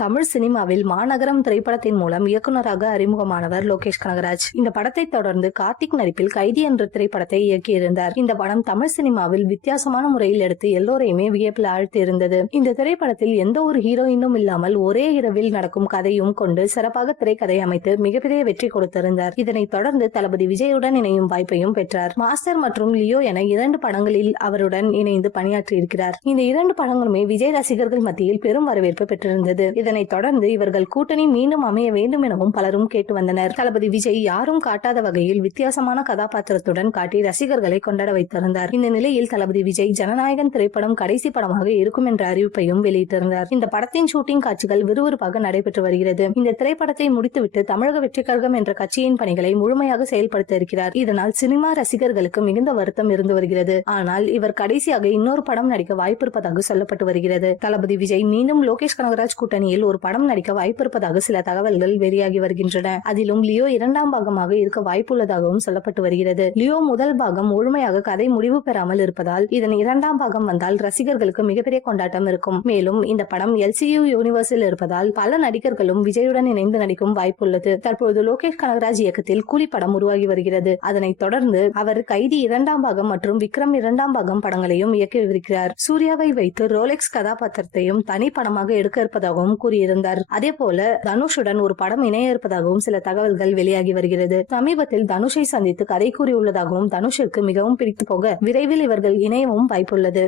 தமிழ் சினிமாவில் மாநகரம் திரைப்படத்தின் மூலம் இயக்குநராக அறிமுகமானவர் லோகேஷ் கனகராஜ். இந்த படத்தை தொடர்ந்து கார்த்திக் நடிப்பில் கைதி என்ற திரைப்படத்தை இயக்கியிருந்தார். இந்த படம் தமிழ் சினிமாவில் வித்தியாசமான முறையில் எடுத்து எல்லோரையுமே வியப்பில் ஆழ்த்தி இருந்தது. இந்த திரைப்படத்தில் எந்த ஒரு ஹீரோயினும் இல்லாமல் ஒரே இரவில் நடக்கும் கதையும் கொண்டு சிறப்பாக திரைக்கதை அமைத்து மிகப்பெரிய வெற்றி கொடுத்திருந்தார். இதனைத் தொடர்ந்து தளபதி விஜயுடன் இணையும் வாய்ப்பையும் பெற்றார். மாஸ்டர் மற்றும் லியோ என 2 படங்களில் அவருடன் இணைந்து பணியாற்றியிருக்கிறார். இந்த 2 படங்களுமே விஜய் ரசிகர்கள் மத்தியில் பெரும் வரவேற்பு பெற்றிருந்தது. இதனைத் தொடர்ந்து இவர்கள் கூட்டணி மீண்டும் அமைய வேண்டும் எனவும் பலரும் கேட்டு வந்தனர். தளபதி விஜய் யாரும் காட்டாத வகையில் வித்தியாசமான கதாபாத்திரத்துடன் காட்டி ரசிகர்களை கொண்டாட வைத்திருந்தார். இந்த நிலையில் தளபதி விஜய் ஜனநாயகன் திரைப்படம் கடைசி படமாக இருக்கும் என்ற அறிவிப்பையும் வெளியிட்டிருந்தார். இந்த படத்தின் ஷூட்டிங் காட்சிகள் விறுவிறுப்பாக நடைபெற்று வருகிறது. இந்த திரைப்படத்தை முடித்துவிட்டு தமிழக வெற்றிக் கழகம் என்ற கட்சியின் பணிகளை முழுமையாக செயல்படுத்த இருக்கிறார். இதனால் சினிமா ரசிகர்களுக்கு மிகுந்த வருத்தம் இருந்து வருகிறது. ஆனால் இவர் கடைசியாக இன்னொரு படம் நடிக்க வாய்ப்பு இருப்பதாக சொல்லப்பட்டு வருகிறது. தளபதி விஜய் மீண்டும் லோகேஷ் கனகராஜ் கூட்டணியில் ஒரு படம் நடிக்க வாய்ப்பு இருப்பதாக சில தகவல்கள் வெளியாகி வருகின்றன. அதிலும் லியோ 2ஆம் பாகமாக இருக்க வாய்ப்புள்ளதாகவும் சொல்லப்பட்டு வருகிறது. லியோ முதல் பாகம் முழுமையாக கதை முடிவு பெறாமல் இருப்பதால் இதன் 2ஆம் பாகம் வந்தால் ரசிகர்களுக்கு மிகப்பெரிய கொண்டாட்டம் இருக்கும். மேலும் இந்த படம் LCU யூனிவர்ஸில் இருப்பதால் பல நடிகர்களும் விஜயுடன் இணைந்து நடிக்கும் வாய்ப்புள்ளது. தற்போது லோகேஷ் கனகராஜ் இயக்கத்தில் கூலி படம் உருவாகி வருகிறது. அதனைத் தொடர்ந்து அவர் கைதி 2ஆம் பாகம் மற்றும் விக்ரம் 2ஆம் பாகம் படங்களையும் இயக்கியிருக்கிறார். சூர்யாவை வைத்து ரோலெக்ஸ் கதாபாத்திரத்தையும் தனி படமாக எடுக்க இருப்பதாகவும் கூறியிருந்தார். அதே போல தனுஷுடன் ஒரு படம் இணைய இருப்பதாகவும் சில தகவல்கள் வெளியாகி வருகிறது. சமீபத்தில் தனுஷை சந்தித்து கதை கூறியுள்ளதாகவும் தனுஷிற்கு மிகவும் பிடித்து போக விரைவில் இவர்கள் இணையவும் வாய்ப்புள்ளது.